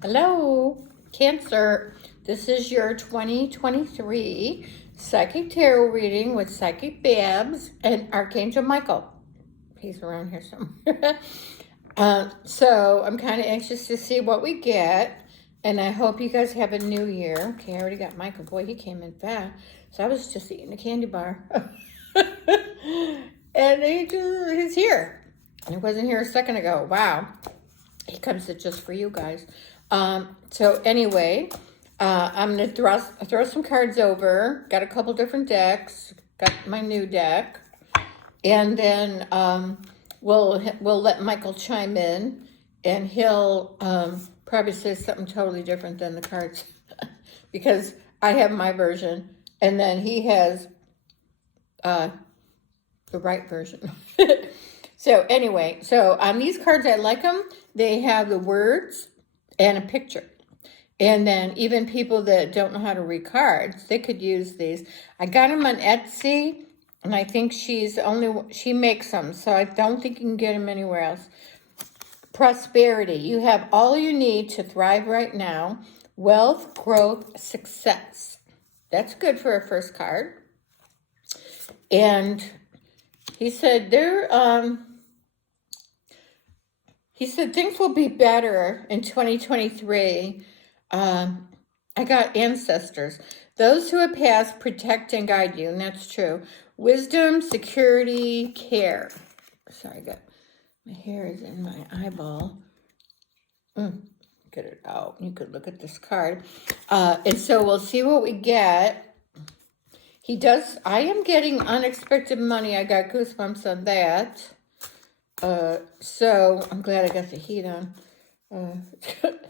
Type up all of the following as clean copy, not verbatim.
Hello, Cancer. This is your 2023 Psychic Tarot reading with Psychic Babbs and Archangel Michael. He's around here somewhere. So I'm kind of anxious to see what we get, and I hope you guys have a new year. Okay, I already got Michael. Boy, he came in fast. So I was just eating a candy bar. And he's here. And he wasn't here a second ago. Wow. He comes it just for you guys. So anyway, I'm going to throw some cards over. Got a couple different decks. Got my new deck. And then we'll let Michael chime in. And he'll probably say something totally different than the cards. Because I have my version. And then he has the right version. So anyway, so on these cards, I like them. They have the words and a picture. And then even people that don't know how to read cards, they could use these. I got them on Etsy, and I think she makes them, so I don't think you can get them anywhere else. Prosperity. You have all you need to thrive right now. Wealth, growth, success. That's good for a first card. And he said things will be better in 2023. I got ancestors. Those who have passed protect and guide you, and that's true. Wisdom, security, care. Sorry, my hair is in my eyeball. Get it out. You could look at this card. And so we'll see what we get. I am getting unexpected money. I got goosebumps on that. So I'm glad I got the heat on,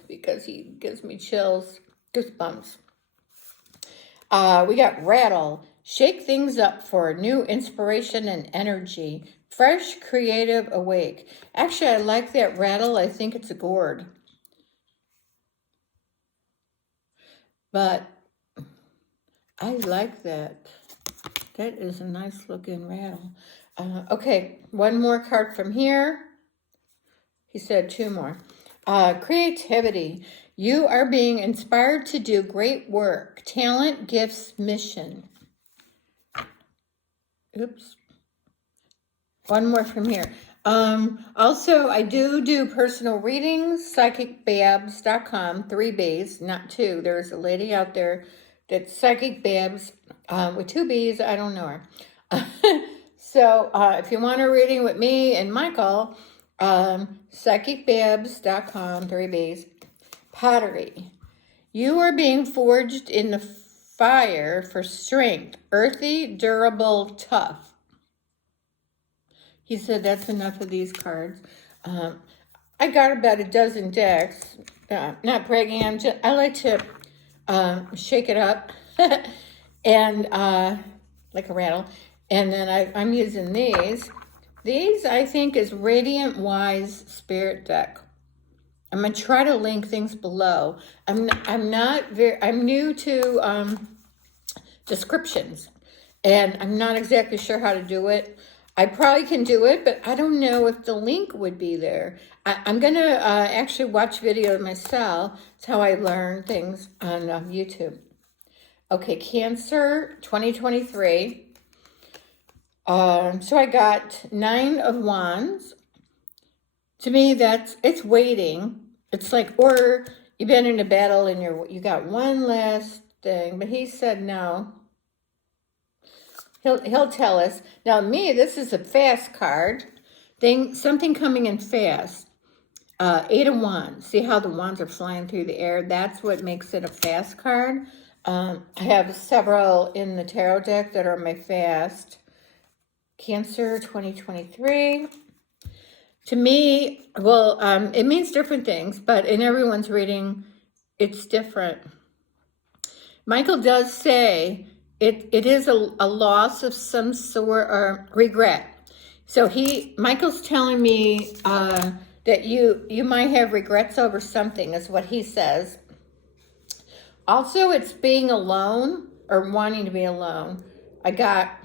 because he gives me chills, goosebumps. We got rattle. Shake things up for new inspiration and energy. Fresh, creative, awake. Actually, I like that rattle. I think it's a gourd. But I like that. That is a nice looking rattle. Okay, one more card from here. He said two more. Creativity. You are being inspired to do great work. Talent, gifts, mission. Oops. One more from here. Also, I do personal readings, psychicbabbs.com, 3 B's, not 2. There's a lady out there that's Psychic Babbs with 2 B's. I don't know her. So if you want a reading with me and Michael, psychicbabbs.com, 3 B's. Pottery. You are being forged in the fire for strength. Earthy, durable, tough. He said that's enough of these cards. I got about a dozen decks. Not bragging, I like to shake it up and like a rattle. And then I'm using these. These, I think, is Radiant Wise Spirit Deck. I'm going to try to link things below. I'm new to descriptions, and I'm not exactly sure how to do it. I probably can do it, but I don't know if the link would be there. I'm going to actually watch videos myself. That's how I learn things on YouTube. Okay, Cancer 2023. So I got 9 of Wands. To me, it's waiting. It's like, or you've been in a battle and you got one last thing, but he said no. He'll tell us. Now, this is a fast card. Something coming in fast. 8 of Wands. See how the wands are flying through the air? That's what makes it a fast card. I have several in the tarot deck that are my fast. Cancer 2023. To me, well, it means different things, but in everyone's reading, it's different. Michael does say it is a loss of some sort or regret. So Michael's telling me that you might have regrets over something, is what he says. Also, it's being alone or wanting to be alone. I got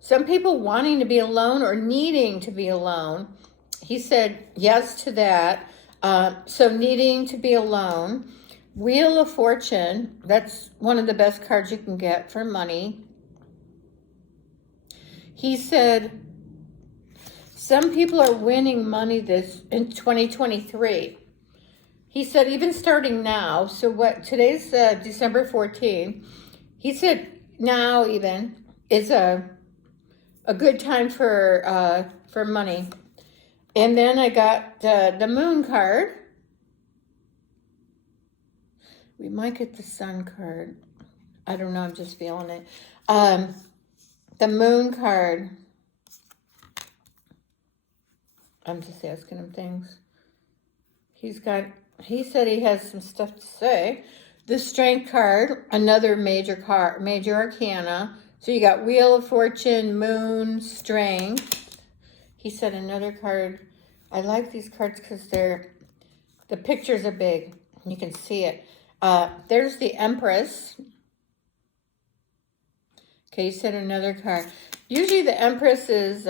some people wanting to be alone or needing to be alone. He said yes to that. So needing to be alone. Wheel of Fortune, that's one of the best cards you can get for money. He said, some people are winning money this in 2023. He said, even starting now, so what, today's December 14th, he said now even is a good time for money. And then I got the Moon card. We might get the Sun card. I don't know, I'm just feeling it. The Moon card. I'm just asking him things. He said he has some stuff to say. The Strength card, another major arcana. So you got Wheel of Fortune, Moon, Strength. He said another card. I like these cards because the pictures are big. You can see it. There's the Empress. Okay, he said another card. Usually the Empress is,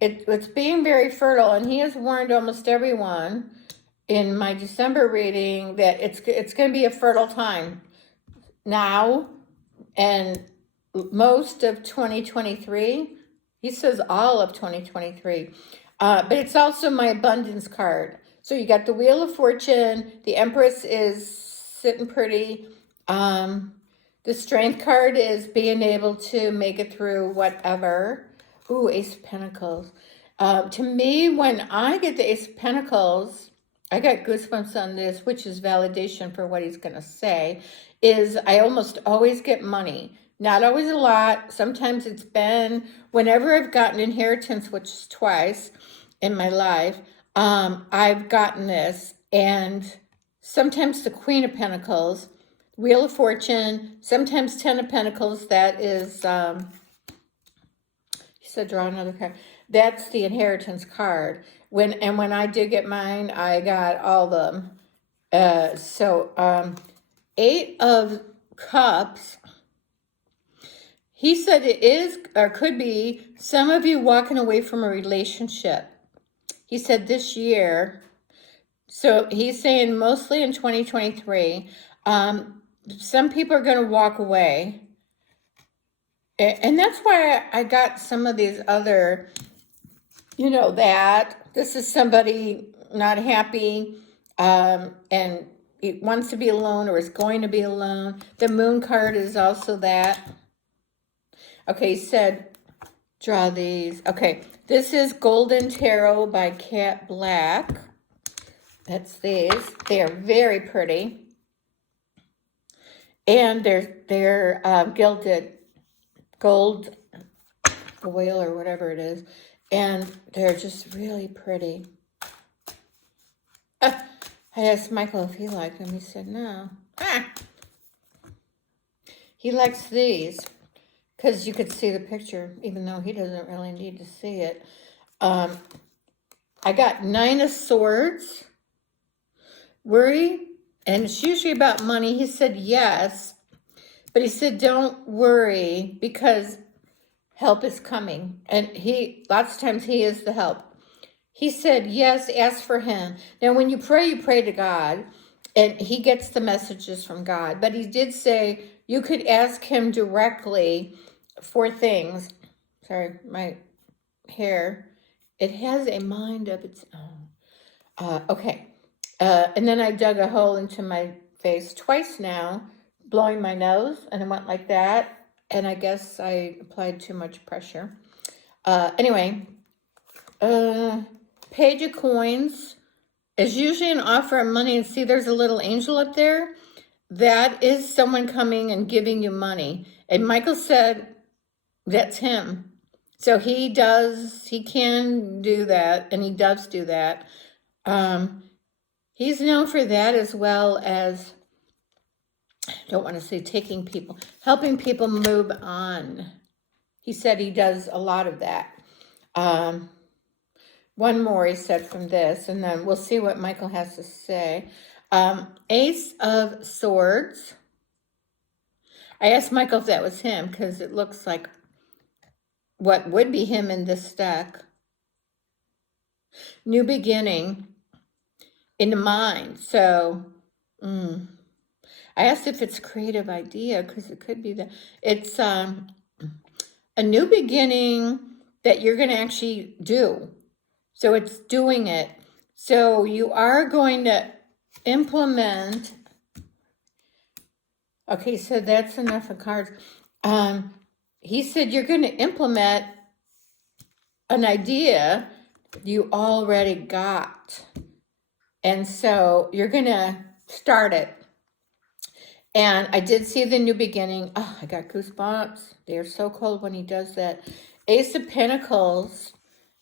it's being very fertile, and he has warned almost everyone in my December reading that it's going to be a fertile time now and most of 2023. He says all of 2023. But it's also my abundance card. So you got the Wheel of Fortune. The Empress is sitting pretty. The Strength card is being able to make it through whatever. Ooh, Ace of Pentacles. To me, when I get the Ace of Pentacles, I got goosebumps on this, which is validation for what he's going to say, is I almost always get money. Not always a lot. Sometimes it's been, whenever I've gotten inheritance, which is twice in my life, I've gotten this. And sometimes the Queen of Pentacles, Wheel of Fortune, sometimes 10 of Pentacles, that is, he said draw another card. That's the inheritance card. When I did get mine, I got all of them. Eight of Cups. He said it is, or could be, some of you walking away from a relationship. He said this year. So he's saying mostly in 2023. Some people are going to walk away. And that's why I got some of these other, that this is somebody not happy and it wants to be alone or is going to be alone. The Moon card is also that. Okay, he said, draw these. Okay, this is Golden Tarot by Cat Black. That's these. They are very pretty. And they're gilded gold foil or whatever it is. And they're just really pretty. I asked Michael if he liked them. He said no. He likes these because you could see the picture, even though he doesn't really need to see it. I got 9 of Swords. Worry, and it's usually about money. He said yes, but he said don't worry because help is coming. And lots of times he is the help. He said yes, ask for him. Now when you pray to God, and he gets the messages from God. But he did say you could ask him directly for things. Sorry, my hair. It has a mind of its own. Okay. And then I dug a hole into my face twice now, blowing my nose, and it went like that. And I guess I applied too much pressure. Anyway, Page of Coins is usually an offer of money. And see, there's a little angel up there. That is someone coming and giving you money. And Michael said that's him. So he can do that, and he does do that. He's known for that as well as, I don't want to say helping people move on. He said he does a lot of that. One more he said from this, and then we'll see what Michael has to say. Ace of Swords. I asked Michael if that was him because it looks like what would be him in this deck. New beginning. in the mind. So I asked if it's a creative idea because it could be that it's a new beginning that you're going to actually do. So it's doing it. So you are going to implement. Okay, so that's enough of cards. He said you're going to implement an idea you already got. And so you're going to start it. And I did see the new beginning. Oh, I got goosebumps. They're so cold when he does that. Ace of Pentacles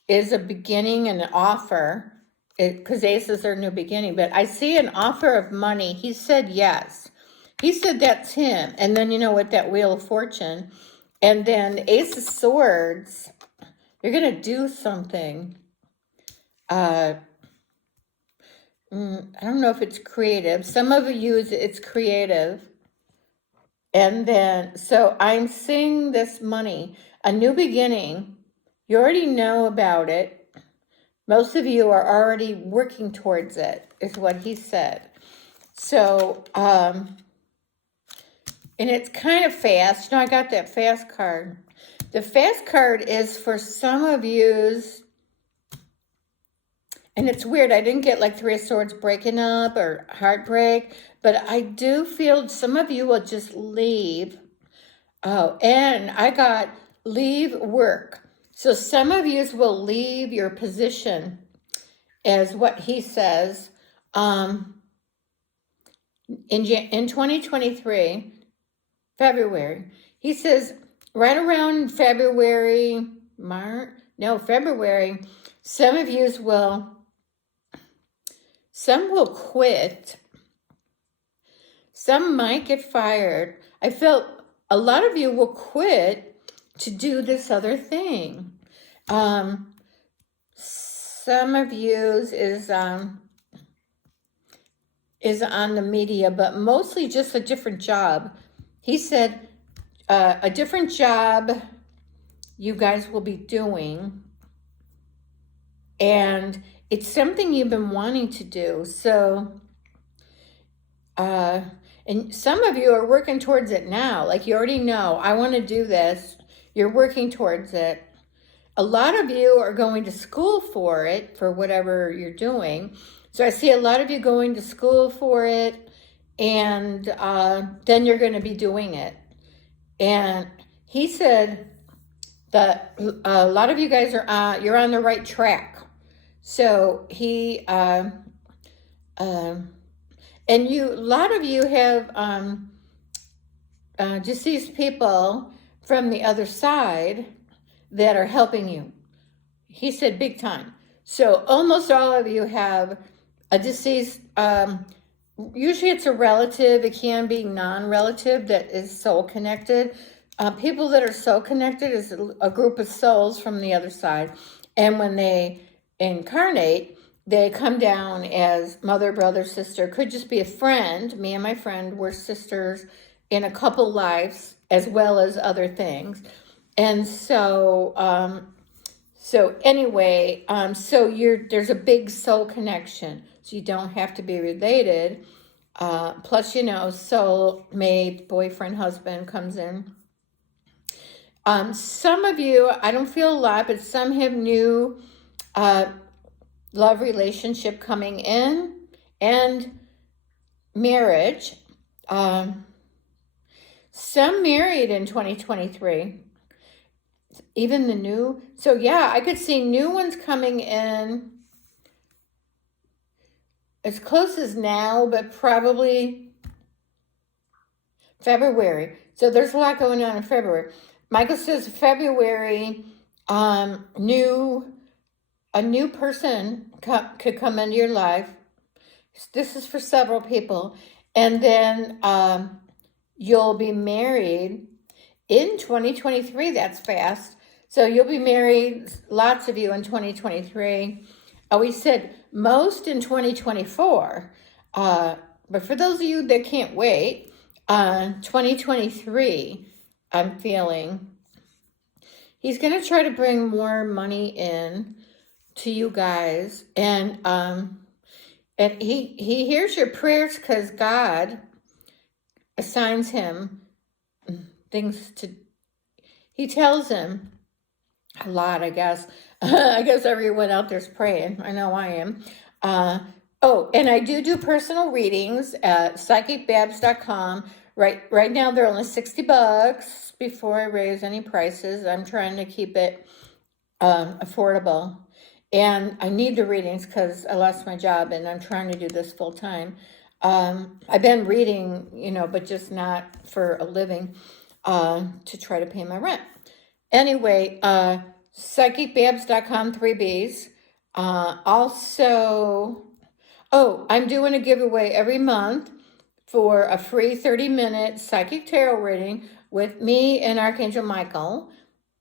is a beginning and an offer, because aces are new beginning. But I see an offer of money. He said yes. He said that's him. And then, you know, with that Wheel of Fortune. And then Ace of Swords, you're going to do something. I don't know if it's creative. Some of you, it's creative. And then, so I'm seeing this money, a new beginning. You already know about it. Most of you are already working towards it, is what he said. So, and it's kind of fast. You know, I got that fast card. The fast card is for some of yous. And it's weird, I didn't get like Three of Swords breaking up or heartbreak, but I do feel some of you will just leave. Oh, and I got leave work. So some of you will leave your position, as what he says, in 2023, February. He says right around February, February, some of you will... Some will quit. Some might get fired. I felt a lot of you will quit to do this other thing. Some of you is on the media, but mostly just a different job. He said a different job you guys will be doing. And it's something you've been wanting to do. So, and some of you are working towards it now. Like you already know, I want to do this. You're working towards it. A lot of you are going to school for it, for whatever you're doing. So I see a lot of you going to school for it, and then you're going to be doing it. And he said that a lot of you guys are you're on the right track. So he, and a lot of you have deceased people from the other side that are helping you. He said big time. So almost all of you have a deceased, usually it's a relative, it can be non-relative that is soul connected. People that are soul connected is a group of souls from the other side. And when they incarnate, they come down as mother, brother, sister. Could just be a friend. Me and my friend were sisters in a couple lives, as well as other things. And so, anyway, there's a big soul connection. So you don't have to be related. Plus, you know, soulmate, boyfriend, husband comes in. Some of you, I don't feel a lot, but some have new love relationship coming in and marriage. Some married in 2023. Even the new. So yeah, I could see new ones coming in as close as now, but probably February. So there's a lot going on in February. Michael says February, a new person could come into your life. This is for several people. And then you'll be married in 2023. That's fast. So you'll be married, lots of you in 2023. We said most in 2024. But for those of you that can't wait, 2023, I'm feeling he's going to try to bring more money in to you guys. And And he hears your prayers because God assigns him things to, he tells him a lot, I guess. I guess everyone out there's praying. I know I am. Oh, and I do personal readings at psychicbabbs.com. Right now they're only $60 before I raise any prices. I'm trying to keep it affordable. And I need the readings because I lost my job and I'm trying to do this full time. I've been reading, but just not for a living, to try to pay my rent. Anyway, psychicbabbs.com, 3Bs. Also, I'm doing a giveaway every month for a free 30-minute psychic tarot reading with me and Archangel Michael.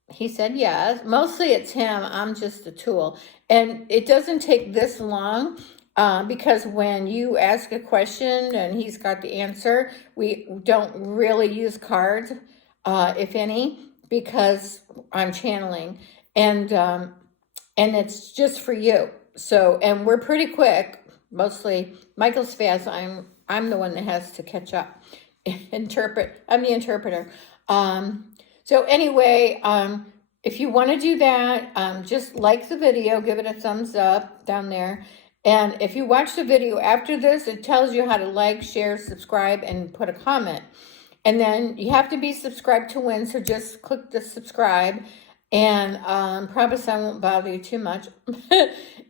He said yes. Mostly it's him. I'm just a tool. And it doesn't take this long because when you ask a question and he's got the answer, we don't really use cards, if any, because I'm channeling. And it's just for you. So, and we're pretty quick. Mostly Michael's fast. I'm the one that has to catch up. Interpret. I'm the interpreter. So anyway, if you want to do that, just like the video, give it a thumbs up down there. And if you watch the video after this, it tells you how to like, share, subscribe, and put a comment. And then you have to be subscribed to win, so just click the subscribe. And promise I won't bother you too much.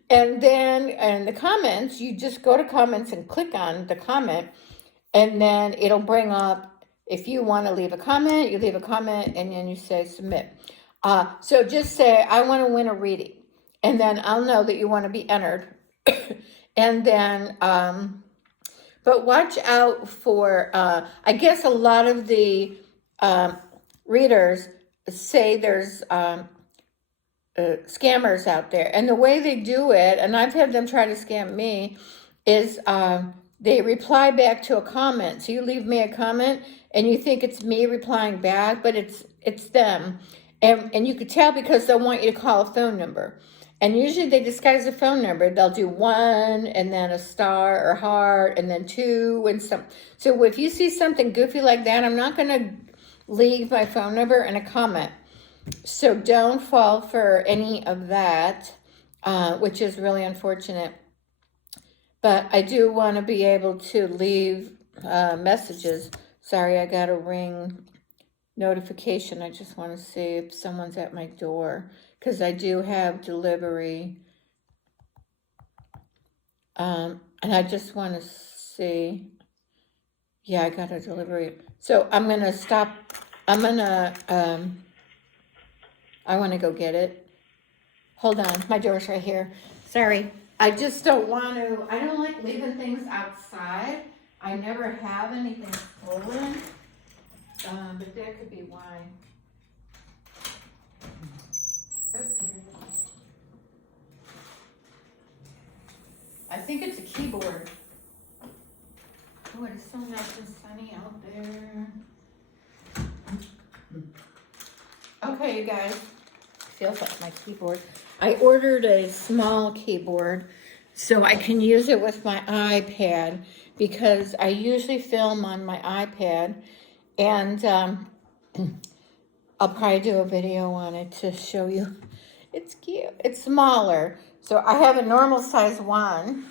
And then in the comments, you just go to comments and click on the comment. And then it'll bring up, if you want to leave a comment, you leave a comment and then you say submit. So just say, I want to win a reading. And then I'll know that you want to be entered. And then, but watch out for, I guess a lot of the readers say there's scammers out there. And the way they do it, and I've had them try to scam me, is they reply back to a comment. So you leave me a comment and you think it's me replying back, but it's them. And you could tell because they'll want you to call a phone number. And usually they disguise a phone number. They'll do 1 and then a star or heart and then 2 and some. So if you see something goofy like that, I'm not going to leave my phone number and a comment. So don't fall for any of that, which is really unfortunate. But I do want to be able to leave messages. Sorry, I got a ring notification. I just want to see if someone's at my door because I do have delivery. And I just want to see. Yeah, I got a delivery. So I'm going to stop. I'm going to, I want to go get it. Hold on. My door's right here. Sorry. I just don't want to, I don't like leaving things outside. I never have anything stolen. But that could be why. I think it's a keyboard. Oh, it is so nice and sunny out there. Okay, you guys. Feels like my keyboard. I ordered a small keyboard so I can use it with my iPad because I usually film on my iPad. And I'll probably do a video on it to show you. It's cute. It's smaller. So I have a normal size one,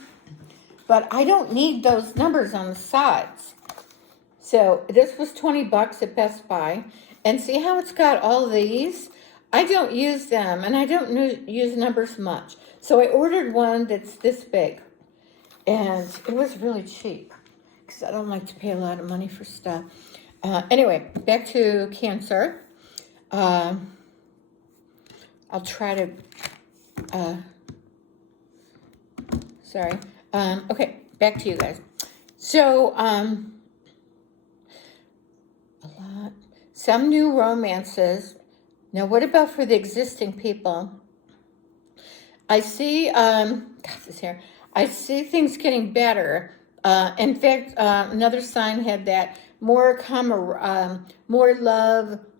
but I don't need those numbers on the sides. So this was $20 at Best Buy. And see how it's got all these? I don't use them, and I don't use numbers much. So I ordered one that's this big. And it was really cheap because I don't like to pay a lot of money for stuff. Anyway, back to Cancer. I'll try to, sorry. Okay, back to you guys. So, a lot, some new romances. Now, what about for the existing people? I see, I see things getting better. In fact, another sign had that more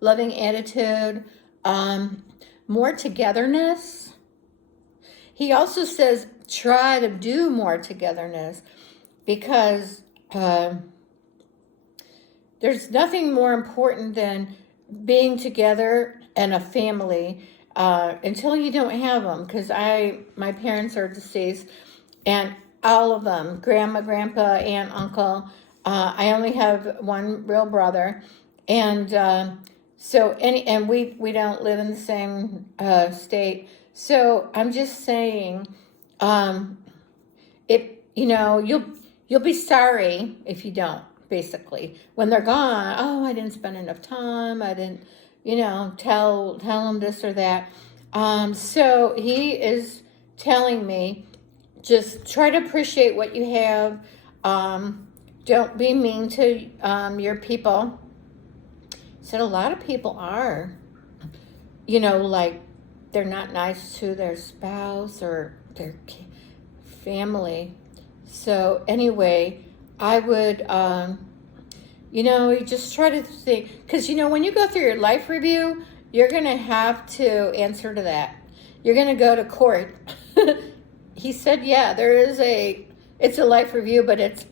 loving attitude, more togetherness. He also says try to do more togetherness, because there's nothing more important than being together and a family until you don't have them. Because my parents are deceased, and all of them, grandma, grandpa, aunt, uncle. I only have one real brother, and and we don't live in the same state. So I'm just saying, you'll be sorry if you don't. Basically, when they're gone, oh, I didn't spend enough time. I didn't, tell them this or that. So he is telling me, just try to appreciate what you have. Don't be mean to your people. He said a lot of people are, like they're not nice to their spouse or their family. So anyway, I would, you just try to think, because, when you go through your life review, you're going to have to answer to that. You're going to go to court. He said, yeah, it's a life review, but it's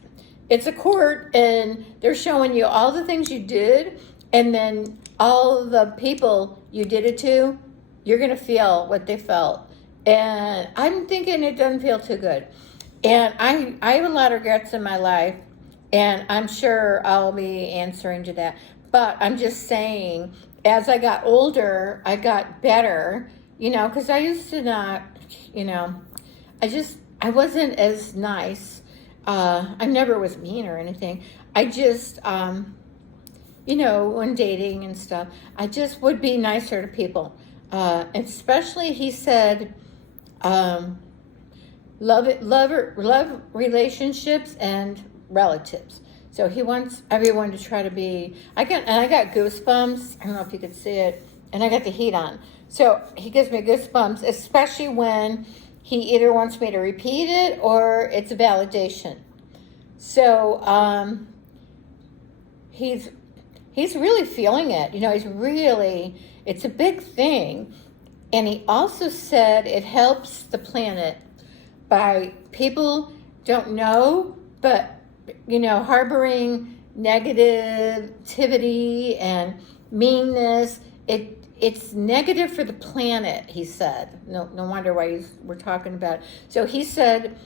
a court, and they're showing you all the things you did, and then all the people you did it to, you're going to feel what they felt. And I'm thinking it doesn't feel too good. And I have a lot of regrets in my life, and I'm sure I'll be answering to that. But I'm just saying, as I got older, I got better, because I used to not, I wasn't as nice. I never was mean or anything. I just, when dating and stuff, I just would be nicer to people. Especially, he said, love relationships and relatives. So he wants everyone to try to be. I got goosebumps. I don't know if you could see it, and I got the heat on. So he gives me goosebumps, especially when he either wants me to repeat it or it's a validation. So he's really feeling it. It's a big thing. And he also said it helps the planet by people don't know, but, harboring negativity and meanness. It's negative for the planet, he said. No wonder why we're talking about it. So he said,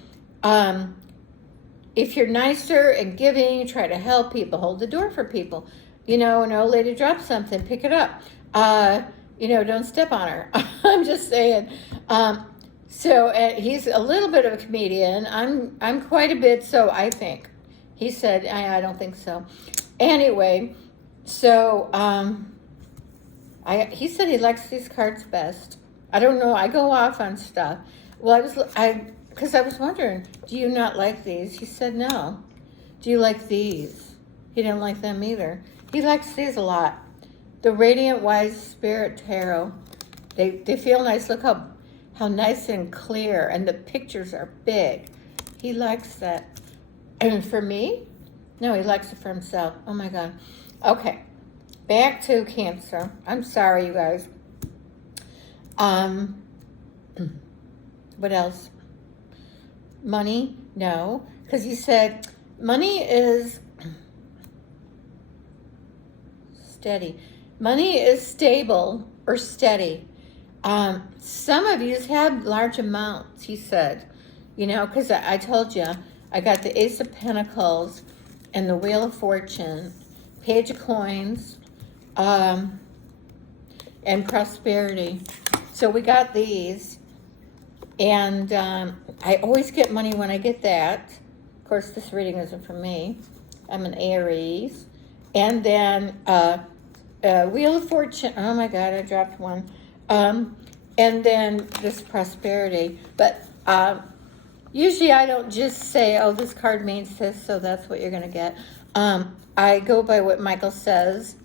if you're nicer and giving, try to help people, hold the door for people. An old lady drops something, pick it up. Don't step on her. I'm just saying. So he's a little bit of a comedian. I'm quite a bit, so I think. He said, I don't think so. Anyway, so he said he likes these cards best. I don't know. I go off on stuff. Well, because I was wondering, do you not like these? He said no. Do you like these? He didn't like them either. He likes these a lot. The Radiant Wise Spirit Tarot. They feel nice. Look how nice and clear, and the pictures are big. He likes that. And for me? No, he likes it for himself. Oh my God. Okay. Back to Cancer. I'm sorry, you guys. What else? Money? No. Because he said money is steady. Money is stable or steady. Some of you have large amounts, he said. Because I told you, I got the Ace of Pentacles and the Wheel of Fortune, Page of Coins, and Prosperity. So we got these. And I always get money when I get that. Of course, this reading isn't for me. I'm an Aries. And then Wheel of Fortune. Oh my God, I dropped one. And then this Prosperity. But usually I don't just say, oh, this card means this, so that's what you're going to get. I go by what Michael says.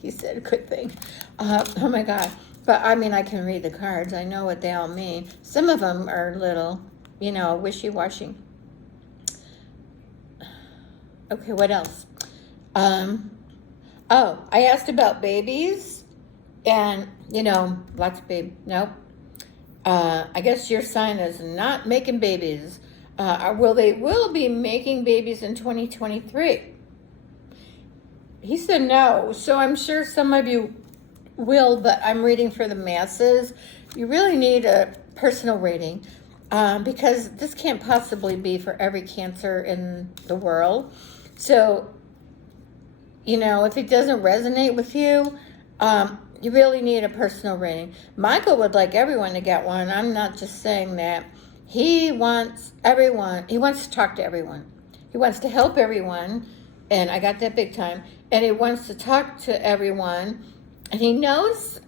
He said a good thing. Oh my God. But I mean, I can read the cards. I know what they all mean. Some of them are a little, wishy-washy. Okay, what else? I asked about babies. And, lots of babies. Nope. I guess your sign is not making babies. They will be making babies in 2023. He said no, so I'm sure some of you will, but I'm reading for the masses. You really need a personal reading because this can't possibly be for every Cancer in the world. So, if it doesn't resonate with you, you really need a personal reading. Michael would like everyone to get one. I'm not just saying that. He wants everyone. He wants to talk to everyone. He wants to help everyone, and I got that big time. And he wants to talk to everyone, and he knows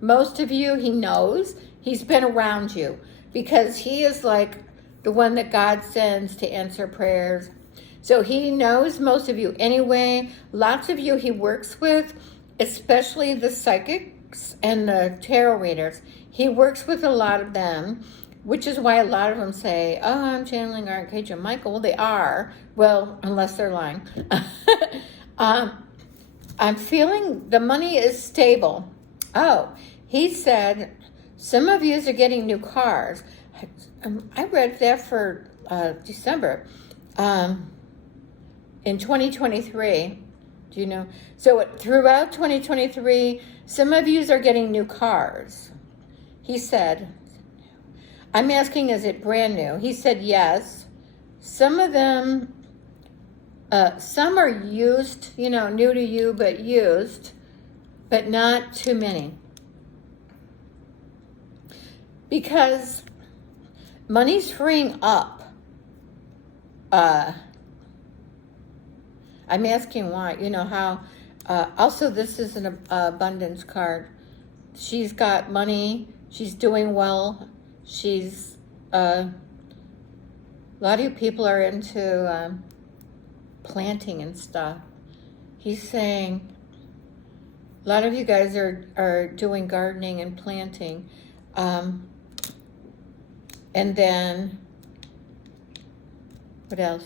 most of you. He knows he's been around you because he is like the one that God sends to answer prayers. So he knows most of you anyway. Lots of you he works with, especially the psychics and the tarot readers. He works with a lot of them, which is why a lot of them say, oh, I'm channeling Archangel Michael. Well, they are. Well, unless they're lying. I'm feeling the money is stable. Oh, he said some of you are getting new cars. I read that for December. In 2023, do you know? So throughout 2023, some of you are getting new cars. He said, I'm asking, is it brand new? He said, yes. Some of them, some are used, new to you, but used, but not too many. Because money's freeing up. I'm asking why, how, also this is an abundance card. She's got money, she's doing well, a lot of you people are into planting and stuff. He's saying a lot of you guys are doing gardening and planting. And then, what else?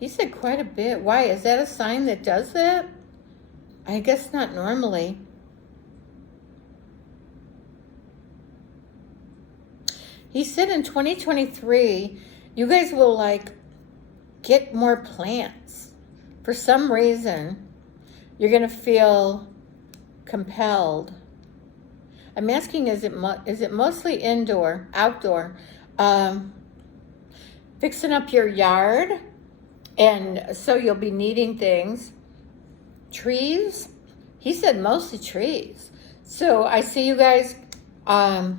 He said quite a bit. Why? Is that a sign that does that? I guess not normally. He said in 2023, you guys will get more plants. For some reason, you're going to feel compelled. I'm asking, is it mostly indoor, outdoor? Fixing up your yard, and so you'll be needing things. Trees? He said mostly trees. So I see you guys, I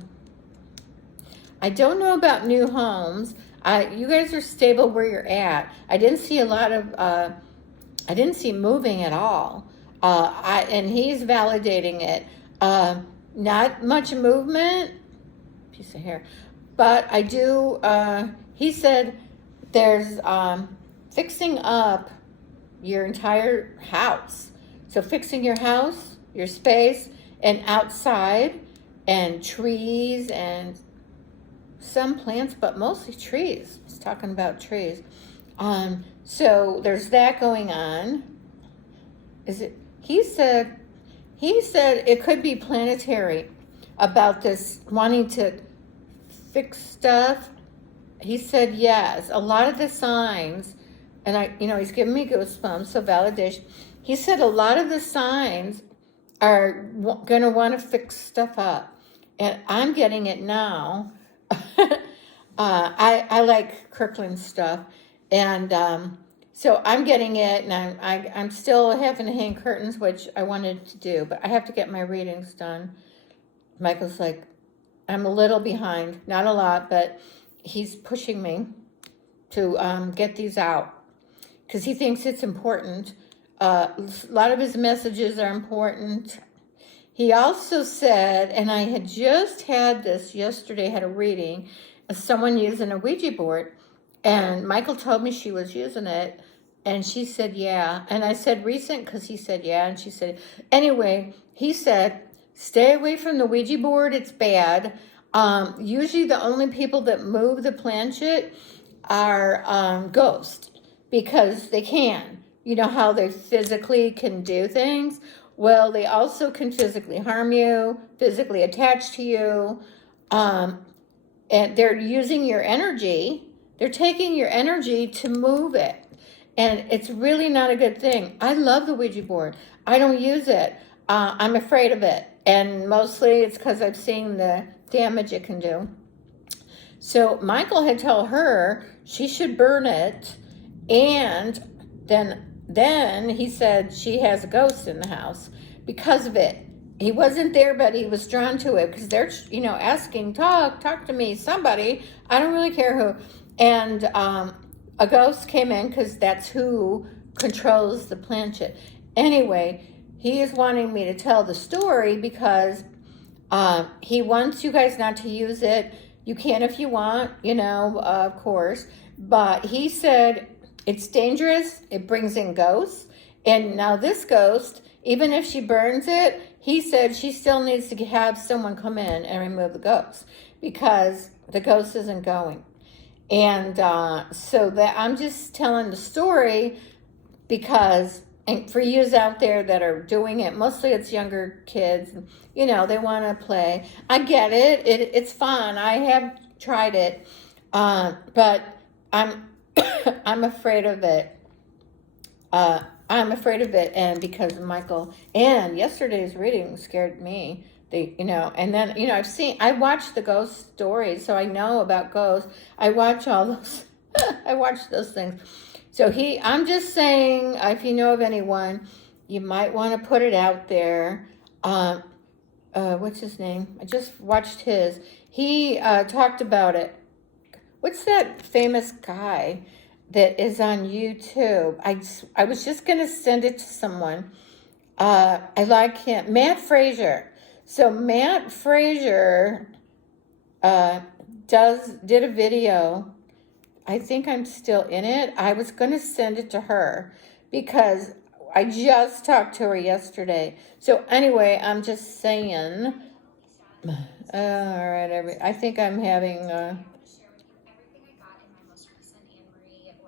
don't know about new homes. You guys are stable where you're at. I didn't see a lot of, I didn't see moving at all. And he's validating it. Not much movement, piece of hair, but I do, he said there's fixing up your entire house. So fixing your house, your space, and outside, and trees, and some plants, but mostly trees. He's talking about trees. So there's that going on. He said it could be planetary about this wanting to fix stuff. He said yes. A lot of the signs, and he's giving me goosebumps, so validation. He said a lot of the signs are going to want to fix stuff up. And I'm getting it now. I like Kirkland stuff. And so I'm getting it, and I'm still having to hang curtains, which I wanted to do, but I have to get my readings done. Michael's like, I'm a little behind, not a lot, but he's pushing me to get these out because he thinks it's important. A lot of his messages are important. He also said, and I had just had this yesterday, had a reading of someone using a Ouija board, and Michael told me she was using it, and she said, yeah. And I said, recent, because he said, yeah, and she said, anyway, he said, stay away from the Ouija board, it's bad. Usually the only people that move the planchette are ghosts, because they can. You know how they physically can do things? Well, they also can physically harm you, physically attach to you, and they're using your energy. They're taking your energy to move it. And it's really not a good thing. I love the Ouija board. I don't use it. I'm afraid of it. And mostly it's because I've seen the damage it can do. So Michael had told her she should burn it. And then he said she has a ghost in the house because of it. He wasn't there, but he was drawn to it because they're, asking, talk to me, somebody. I don't really care who. And a ghost came in because that's who controls the planchette. Anyway, he is wanting me to tell the story because he wants you guys not to use it. You can if you want, of course. But he said it's dangerous. It brings in ghosts. And now this ghost, even if she burns it, he said she still needs to have someone come in and remove the ghost because the ghost isn't going. And so that I'm just telling the story because, and for yous out there that are doing it, mostly it's younger kids, they want to play. I get it. It's fun. I have tried it, but I'm I'm afraid of it. I'm afraid of it, and because of Michael, and yesterday's reading scared me. And then, I watch the ghost stories, so I know about ghosts. I watch all those, I watch those things. So I'm just saying, if you know of anyone, you might want to put it out there. What's his name? I just watched his. He talked about it. What's that famous guy that is on YouTube? I was just going to send it to someone. I like him. Matt Frazier. So Matt Frazier did a video. I think I'm still in it. I was going to send it to her because I just talked to her yesterday. So anyway, I'm just saying. All right, I think I'm having.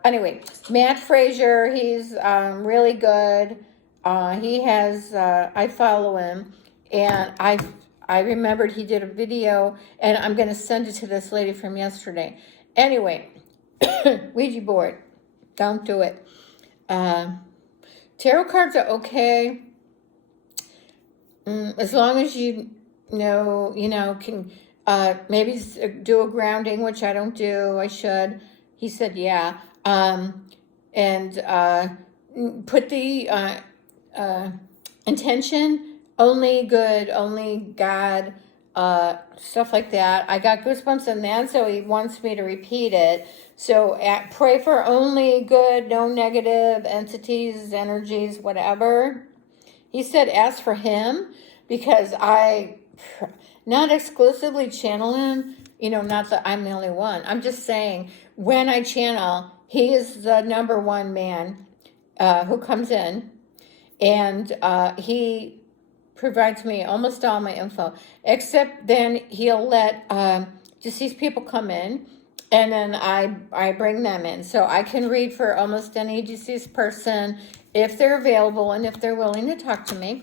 Anyway, Matt Frazier, he's really good. He has. I follow him, and I remembered he did a video, and I'm going to send it to this lady from yesterday. Anyway, Ouija board, don't do it. Tarot cards are okay, as long as you can maybe do a grounding, which I don't do. I should. He said, yeah. And put the intention, only good, only God, stuff like that. I got goosebumps on that, so he wants me to repeat it. So pray for only good, no negative entities, energies, whatever. He said ask for him because I not exclusively channel him, not that I'm the only one. I'm just saying when I channel, he is the number one man who comes in, and he provides me almost all my info, except then he'll let deceased people come in, and then I bring them in. So I can read for almost any deceased person if they're available and if they're willing to talk to me.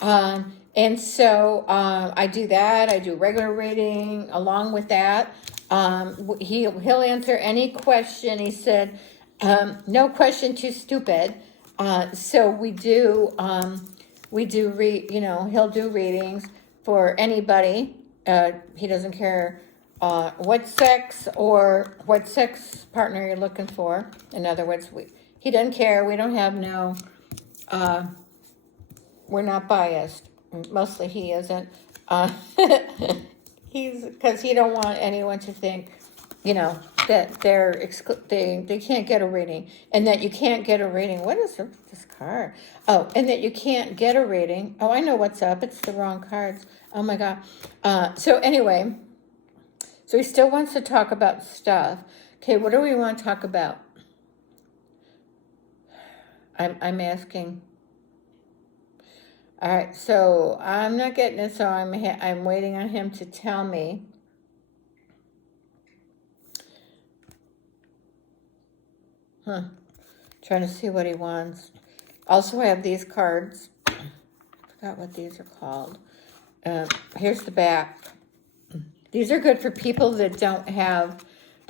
And so I do that. I do regular reading along with that. He'll answer any question. He said, no question too stupid. So we do he'll do readings for anybody. He doesn't care what sex partner you're looking for. In other words, he doesn't care. We don't have we're not biased. Mostly he isn't. Because he don't want anyone to think, that they can't get a reading, and that you can't get a reading. What is this card? Oh, and that you can't get a reading. Oh, I know what's up. It's the wrong cards. Oh my God. So anyway, so he still wants to talk about stuff. Okay, what do we want to talk about? I'm asking. All right, so I'm not getting it, so I'm waiting on him to tell me. Trying to see what he wants. Also, I have these cards. forgot what these are called. Here's the back. These are good for people that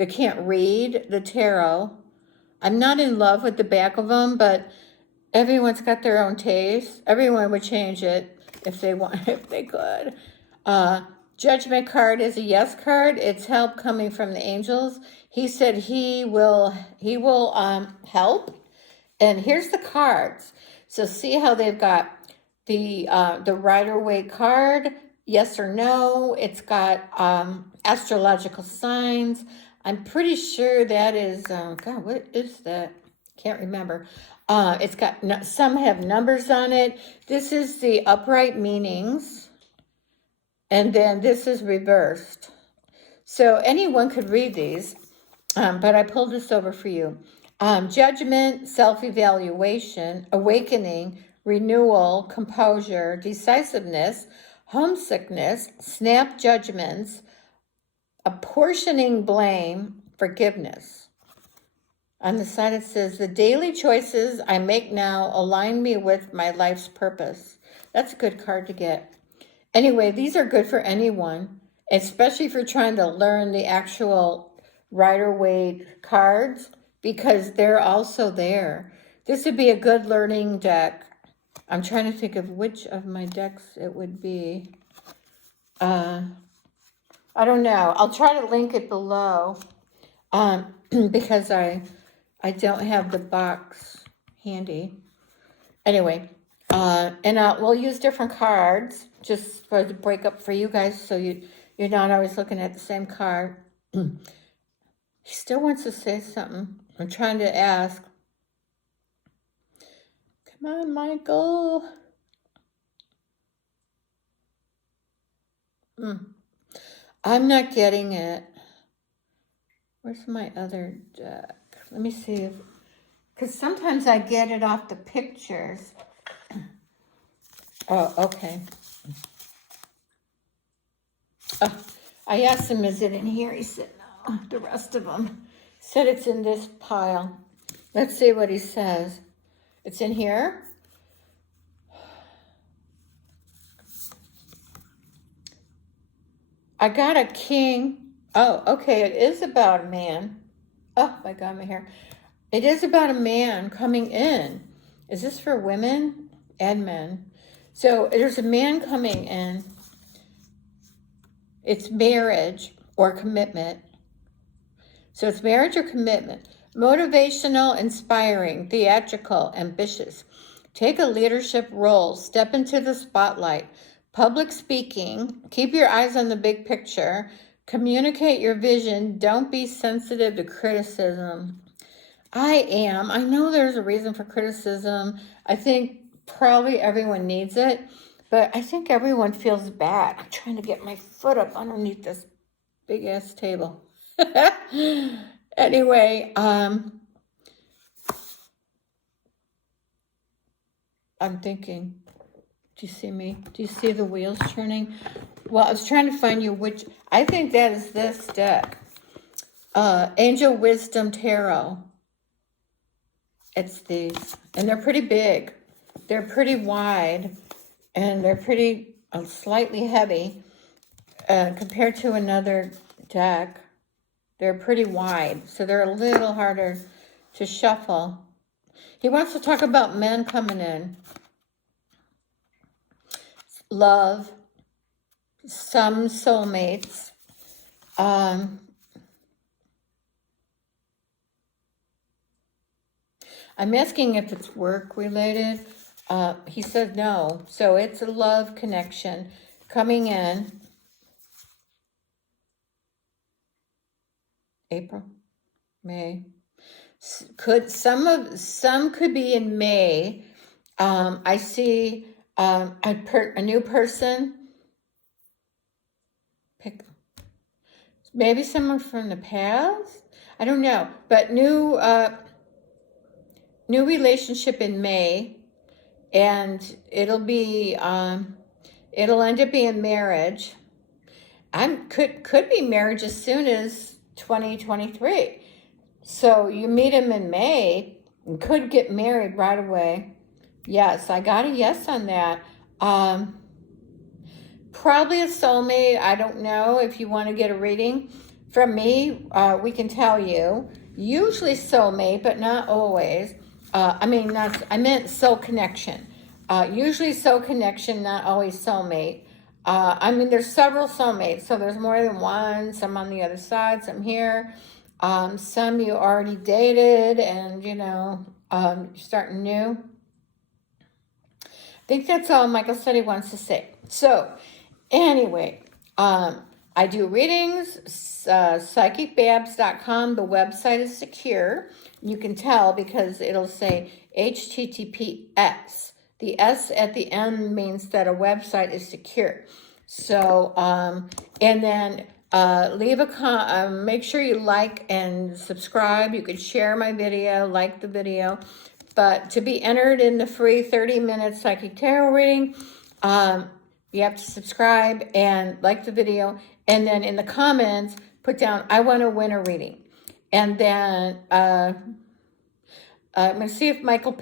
can't read the tarot. I'm not in love with the back of them, but everyone's got their own taste. Everyone would change it if they want, if they could. Judgment card is a yes card. It's help coming from the angels. He said he will help. And here's the cards. So see how they've got the Rider-Waite card, yes or no. It's got astrological signs. I'm pretty sure that is, God, what is that? Can't remember. It's got, some have numbers on it. This is the upright meanings. And then this is reversed. So anyone could read these, but I pulled this over for you. Judgment, self-evaluation, awakening, renewal, composure, decisiveness, homesickness, snap judgments, apportioning blame, forgiveness. On the side it says, the daily choices I make now align me with my life's purpose. That's a good card to get. Anyway, these are good for anyone, especially if you're trying to learn the actual Rider-Waite cards, because they're also there. This would be a good learning deck. I'm trying to think of which of my decks it would be. I don't know. I'll try to link it below because I don't have the box handy. Anyway, and we'll use different cards just for the breakup for you guys, so you're not always looking at the same card. He still wants to say something. I'm trying to ask. Come on, Michael. I'm not getting it. Where's my other deck? Let me see if, because sometimes I get it off the pictures. Oh, okay. I asked him, is it in here? He said, no, the rest of them. He said it's in this pile. Let's see what he says. It's in here? I got a king. Oh, okay, it is about a man. Oh, my God, my hair. It is about a man coming in. Is this for women and men? So there's a man coming in. It's marriage or commitment. So it's marriage or commitment. Motivational, inspiring, theatrical, ambitious. Take a leadership role. Step into the spotlight. Public speaking. Keep your eyes on the big picture. Communicate your vision. Don't be sensitive to criticism. I am. I know there's a reason for criticism. I think probably everyone needs it. But I think everyone feels bad. I'm trying to get my foot up underneath this big-ass table. Anyway, I'm thinking, do you see me? Do you see the wheels turning? Well, I was trying to find you which, I think that is this deck. Angel Wisdom Tarot. It's these. And they're pretty big. They're pretty wide. And they're pretty slightly heavy compared to another deck. They're pretty wide, so they're a little harder to shuffle. He wants to talk about men coming in. Love. Some soulmates. I'm asking if it's work related. He said no. So it's a love connection coming in. April, May. Some could be in May. I see a new person. Maybe someone from the past. I don't know, but new relationship in May. And it'll be, it'll end up being marriage. Could be marriage as soon as 2023. So you meet him in May and could get married right away. Yes, I got a yes on that. Probably a soulmate. I don't know if you want to get a reading from me. We can tell you. Usually soulmate, but not always. I meant soul connection. Usually soul connection, not always soulmate. There's several soulmates, so there's more than one. Some on the other side, some here. Some you already dated, and you're starting new. I think that's all Michael said he wants to say. So, anyway, I do readings, psychicbabbs.com. The website is secure. You can tell because it'll say HTTPS. The S at the end means that a website is secure. So, and then leave a make sure you like and subscribe. You could share my video, like the video. But to be entered in the free 30-minute psychic tarot reading, you have to subscribe and like the video. And then in the comments, put down, I want to win a reading. And then I'm going to see if Michael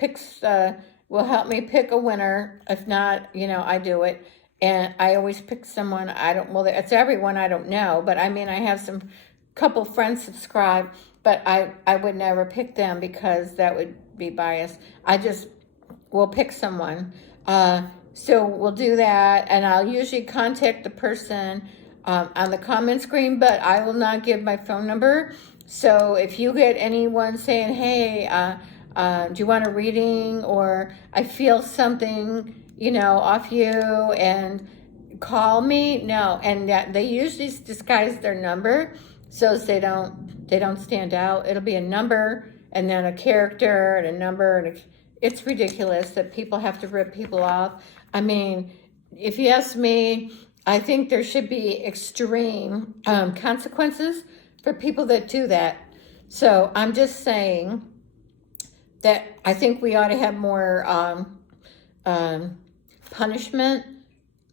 will help me pick a winner. If not, I do it. And I always pick someone, it's everyone I don't know. But I have some couple friends subscribe, but I would never pick them because that would be biased. We'll pick someone. So we'll do that, and I'll usually contact the person on the comment screen, but I will not give my phone number. So if you get anyone saying, hey, do you want a reading, or I feel something, off you, and call me, no. And they usually disguise their number so they don't stand out. It'll be a number and then a character and a number, and it's ridiculous that people have to rip people off. If you ask me, I think there should be extreme consequences for people that do that. So I'm just saying that I think we ought to have more punishment,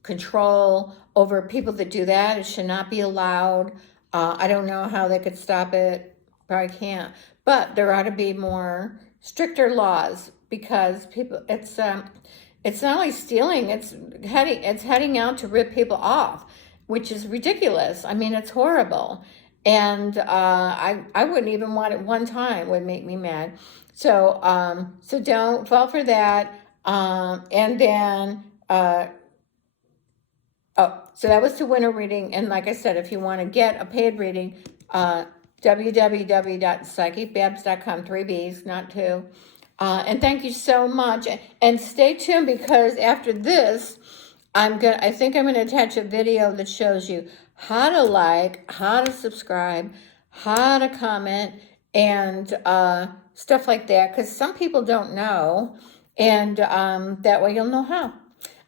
control over people that do that. It should not be allowed. I don't know how they could stop it. Probably can't. But there ought to be more stricter laws because people, it's not only stealing, it's heading out to rip people off, which is ridiculous. It's horrible. And I wouldn't even want it one time, would make me mad. So don't fall for that. And then, so that was to win a reading. And like I said, if you want to get a paid reading, www.psychicbabbs.com, 3 B's, not 2. And thank you so much. And stay tuned because after this, I think I'm going to attach a video that shows you how to like, how to subscribe, how to comment, and stuff like that. Because some people don't know. And that way you'll know how.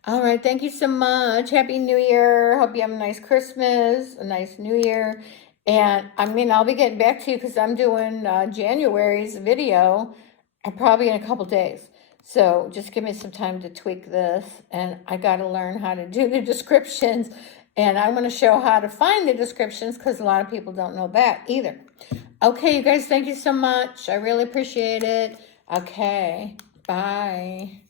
All right. Thank you so much. Happy New Year. Hope you have a nice Christmas, a nice New Year. And I'll be getting back to you because I'm doing January's video probably in a couple days. So just give me some time to tweak this. And I got to learn how to do the descriptions. And I want to show how to find the descriptions because a lot of people don't know that either. Okay, you guys, thank you so much. I really appreciate it. Okay, bye.